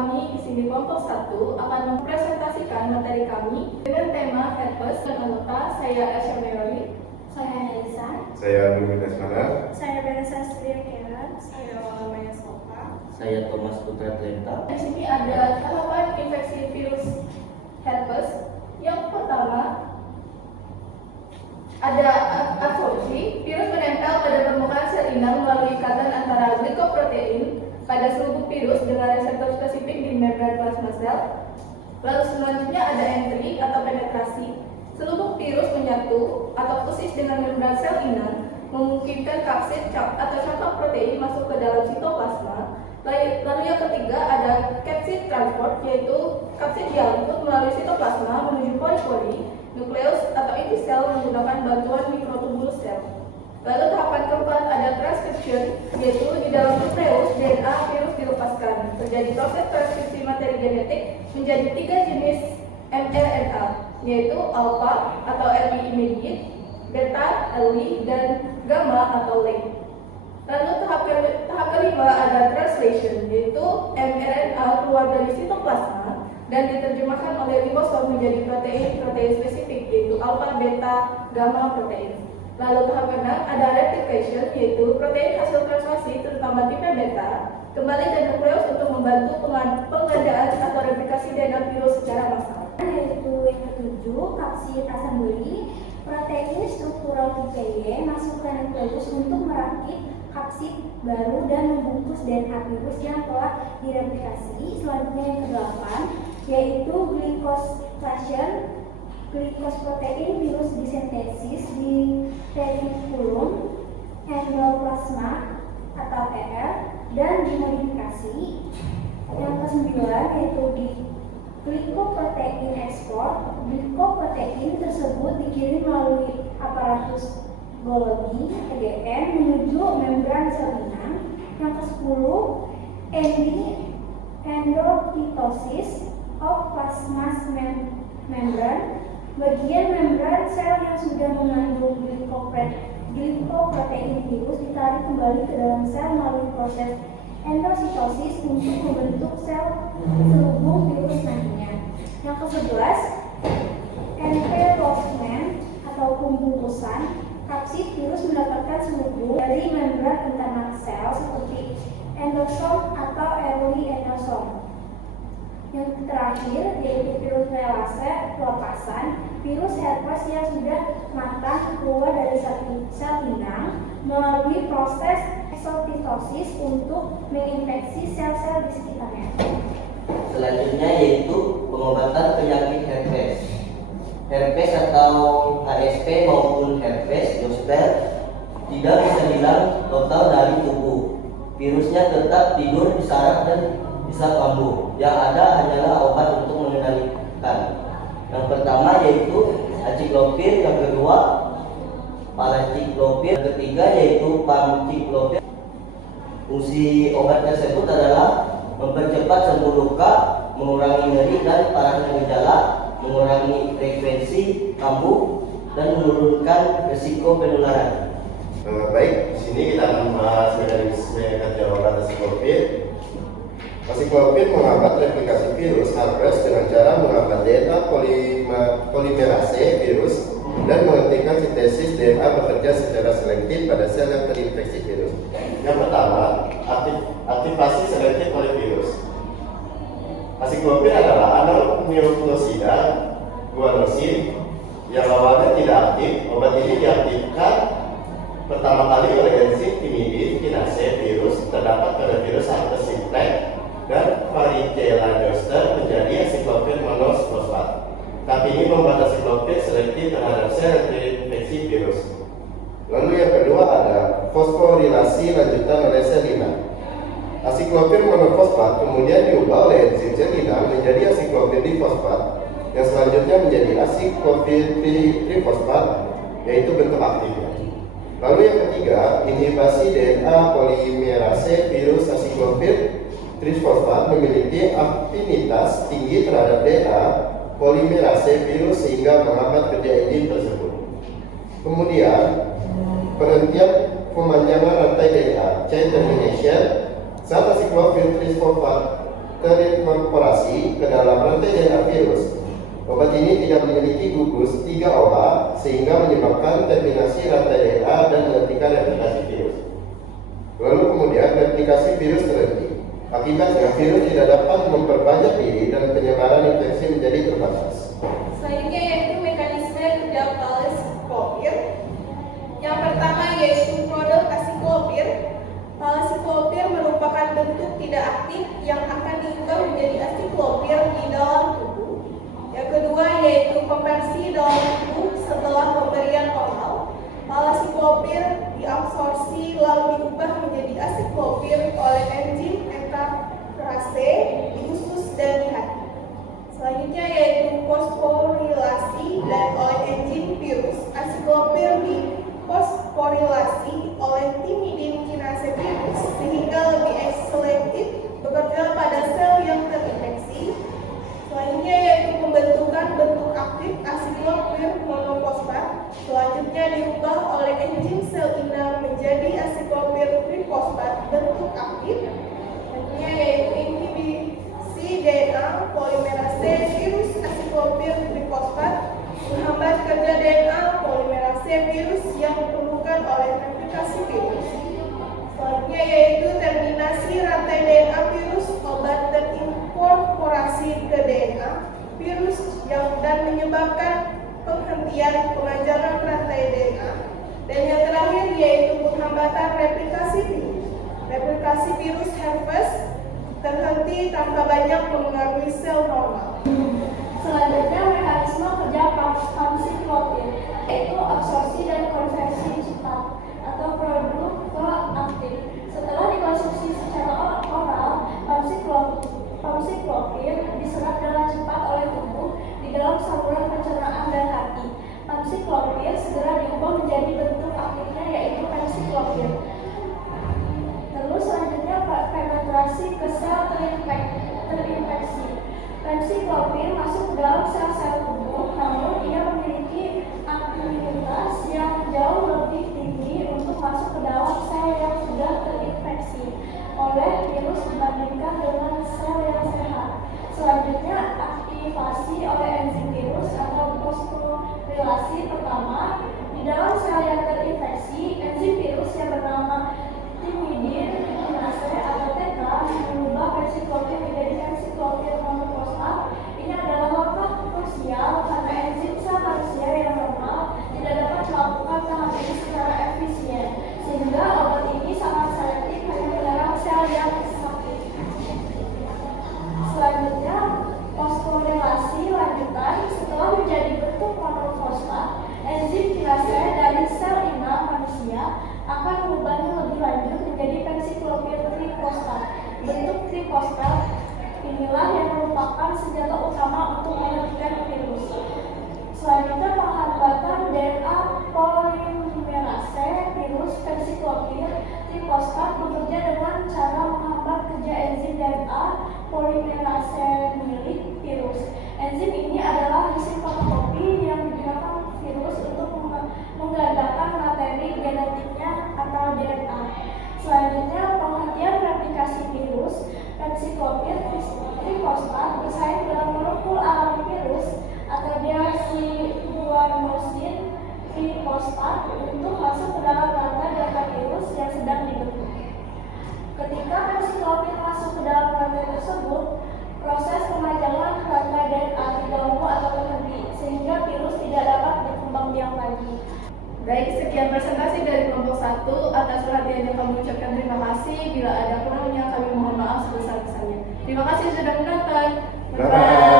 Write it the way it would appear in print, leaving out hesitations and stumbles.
Kami di sini kelompok 1 akan mempresentasikan materi kami dengan tema herpes dan anggota saya Asya Meroli, saya Nelisa, saya Bumi Desmana, saya Vanessa Sri Keran, Saya Maya Sofa. Saya Thomas Putra Tlenta. Di sini ada tahapan infeksi virus herpes. Yang pertama ada absorpsi. Virus menempel pada permukaan sel inang melalui ikatan antara glikoprotein pada selubung virus dengan reseptor spesifik di membran plasma sel. Lalu selanjutnya ada entry atau penetrasi. Selubung virus menyatu atau fusis dengan membran sel inang, memungkinkan kapsid atau cangkang protein masuk ke dalam sitoplasma. Lalu yang ketiga ada capsid transport, yaitu kapsid diangkut melalui sitoplasma menuju pori-pori, nukleus atau inti sel menggunakan bantuan mikrotubulus sel. Lalu tahapan keempat ada transcription, yaitu di dalam nukleus DNA virus dilepaskan. Terjadi proses transkripsi materi genetik menjadi 3 jenis mRNA, yaitu alpha atau RNA immediate, beta, early, dan gamma atau late. Lalu tahap kelima ada translation, yaitu mRNA keluar dari sitoplasma dan diterjemahkan oleh ribosom menjadi protein spesifik, yaitu alpha, beta, gamma protein. Lalu tahap keenam ada replication, yaitu protein hasil translasi terutama tipe beta kembali ke nukleus untuk membantu pengandaan atau replikasi DNA virus secara massal. Yaitu yang ketujuh, kapsid assembly. Protein struktural tipe Y masuk ke nukleus untuk merakit kapsid baru dan membungkus DNA virus yang telah direplikasi. Selanjutnya yang kedelapan, yaitu glycosylation. Glikosprotein virus disintesis di retikulum endoplasma atau ER dan dimodifikasi. Yang kesembilan yaitu di glikoprotein ekspor. Glikoprotein tersebut dikirim melalui aparatus Golgi (EGN) menuju membran sel inang. Yang ke-10 endopitosis of plasma membran. Bagian membran sel yang sudah mengandung glikoprotein virus ditarik kembali ke dalam sel melalui proses endositosis untuk membentuk sel selubung virus nantinya. Yang ke-11 envelopment atau pembungkusan. Kapsid virus mendapatkan selubung dari membran internal sel seperti endosom atau early endosom. Yang terakhir yaitu virus relase pelepasan. Virus herpes yang sudah matang keluar dari sel inang melalui proses exoptosis untuk menginfeksi sel-sel di sekitarnya. Selanjutnya yaitu pengobatan penyakit herpes. Herpes atau HSP maupun herpes zoster tidak bisa hilang total dari tubuh. Virusnya tetap tidur di saraf dan bisa kambuh. Yang ada hanyalah obat untuk mengendalikan. Yang pertama yaitu aciklopir, yang kedua palaciklopir, yang ketiga yaitu pamciklopir. Fungsi obat tersebut adalah mempercepat sembuh luka, mengurangi nyeri dan parahnya gejala, mengurangi frekuensi kambuh, dan menurunkan risiko penularan. Baik, di sini kita akan membahas mekanisme kerja obat aciklopir. Aciklopir menghambat replikasi virus herpes dengan cara menghambat DNA polimerase virus dan menghentikan sintesis DNA bekerja secara selektif pada sel yang terinfeksi virus. Yang pertama, aktivasi selektif oleh virus. Aciklopir adalah anomyoclosida guanosin yang lawannya tidak aktif. Obat ini diaktifkan pertama kali oleh enzim timidin kinase virus terdapat pada virus herpes simplex dan varicella zoster menjadi aciklopir monosfosfat. Tapi ini membuat aciklopir selektif terhadap sel yang terinfeksi virus. Lalu yang kedua ada fosforilasi lanjutan oleh sel inang. Aciklopir monofosfat kemudian diubah oleh enzim sel inang menjadi aciklopir difosfat yang selanjutnya menjadi aciklopir trifosfat, yaitu bentuk aktifnya. Lalu yang ketiga, inhibisi DNA polimerase virus aciklopir trifosfat memiliki afinitas tinggi terhadap DNA polimerase virus sehingga menghambat kerja enzim tersebut. Kemudian, penghentian pemanjangan rantai DNA, chain termination, saat aciklopir trifosfat terinkorporasi ke dalam rantai DNA virus. Obat ini tidak memiliki gugus 3 OH sehingga menyebabkan terminasi rantai DNA dan menghentikan replikasi virus. Lalu kemudian replikasi virus terhenti. Akibatnya virus tidak dapat memperbanyak diri dan penyebaran infeksi menjadi terbatas. Selanjutnya yaitu mekanisme kerja palasiklopir. Yang pertama yaitu produk asiklopir. Palasiklopir merupakan bentuk tidak aktif yang akan diubah menjadi asiklopir di dalam tubuh. Yang kedua yaitu konversi dalam tubuh setelah pemberian oral. Palasiklopir diabsorpsi lalu diubah menjadi asiklopir oleh enzim entatrase di usus dan di hati. Selanjutnya yaitu fosforilasi dan oleh enzim virus. Asiklopir difosforilasi oleh timidin kinase virus sehingga lebih selektif bekerja pada sel yang terinfeksi. Selanjutnya yaitu pembentukan bentuk aktif asiklopir monofosfat. Selanjutnya diubah oleh enzim sel inang menjadi asiklopir trifosfat bentuk aktif. Selanjutnya yaitu inhibisi DNA polimerase virus asiklopir trifosfat menghambat kerja DNA polimerase virus yang diperlukan oleh replikasi virus. Selanjutnya yaitu terminasi rantai DNA virus. Obat terinkorporasi ke DNA virus dan menyebabkan penghentian pengajaran rantai DNA. Dan yang terakhir yaitu penghambatan replikasi virus. Replikasi virus herpes terhenti tanpa banyak mempengaruhi sel normal. Selanjutnya mekanisme kerja palasiklopir, yaitu absorpsi dan konversi cepat atau produk ke aktif. Setelah dikonsumsi secara oral, palasiklopir diserap dengan cepat oleh tubuh di dalam saluran pencernaan dan hati. Palasiklopir segera diubah menjadi bentuk aktifnya yaitu pensiklopir. Terus selanjutnya penetrasi ke sel terinfeksi. Pensiklopir masuk ke dalam sel-sel tubuh, namun ia memiliki aktivitas yang jauh lebih tinggi untuk masuk ke dalam sel yang sudah terinfeksi oleh virus dibandingkan dengan sel yang sehat. Selanjutnya aktivasi oleh enzim virus atau fosforilasi pertama di dalam sel yang terinfeksi. Enzim virus yang bernama timidin kinase atau tetra mengubah pensiklopir menjadi pensiklopir monofosfat. Ini adalah langkah krusial karena enzim sel manusia yang normal tidak dapat melakukan tahap ini secara efisien, sehingga obat ini sangat selektif hanya menyerang sel yang sakit. Selanjutnya fosforilasi lanjutan. Setelah menjadi bentuk monofosfat, enzim kinase dari sel inang manusia akan mengubahnya lebih lanjut menjadi pensiklopir trifosfat. Bentuk trifosfat inilah yang merupakan senjata utama untuk menghentikan virus. Selanjutnya penghambatan DNA polimerase virus. Pensiklopir trifosfat bekerja dengan cara menghambat kerja enzim DNA polimerase milik virus. Enzim ini adalah mesin fotokopi yang digunakan virus untuk menggandakan materi genetiknya atau DNA. Selanjutnya penghentian replikasi virus. Pensiklopir trifosfat bersaing dengan molekul alami virus atau deoksiguanosin trifosfat untuk masuk ke dalam rantai data virus yang sedang dibentuk. Ketika pensiklopir masuk ke dalam rantai tersebut, proses pemajangan rantai DNA diganggu atau terhenti sehingga virus tidak dapat berkembang biak lagi. Baik, sekian presentasi dari kelompok 1. Atas perhatiannya kami ucapkan terima kasih. Bila ada kurangnya kami mohon maaf sebesar-besarnya. Terima kasih sudah menonton. Bye-bye.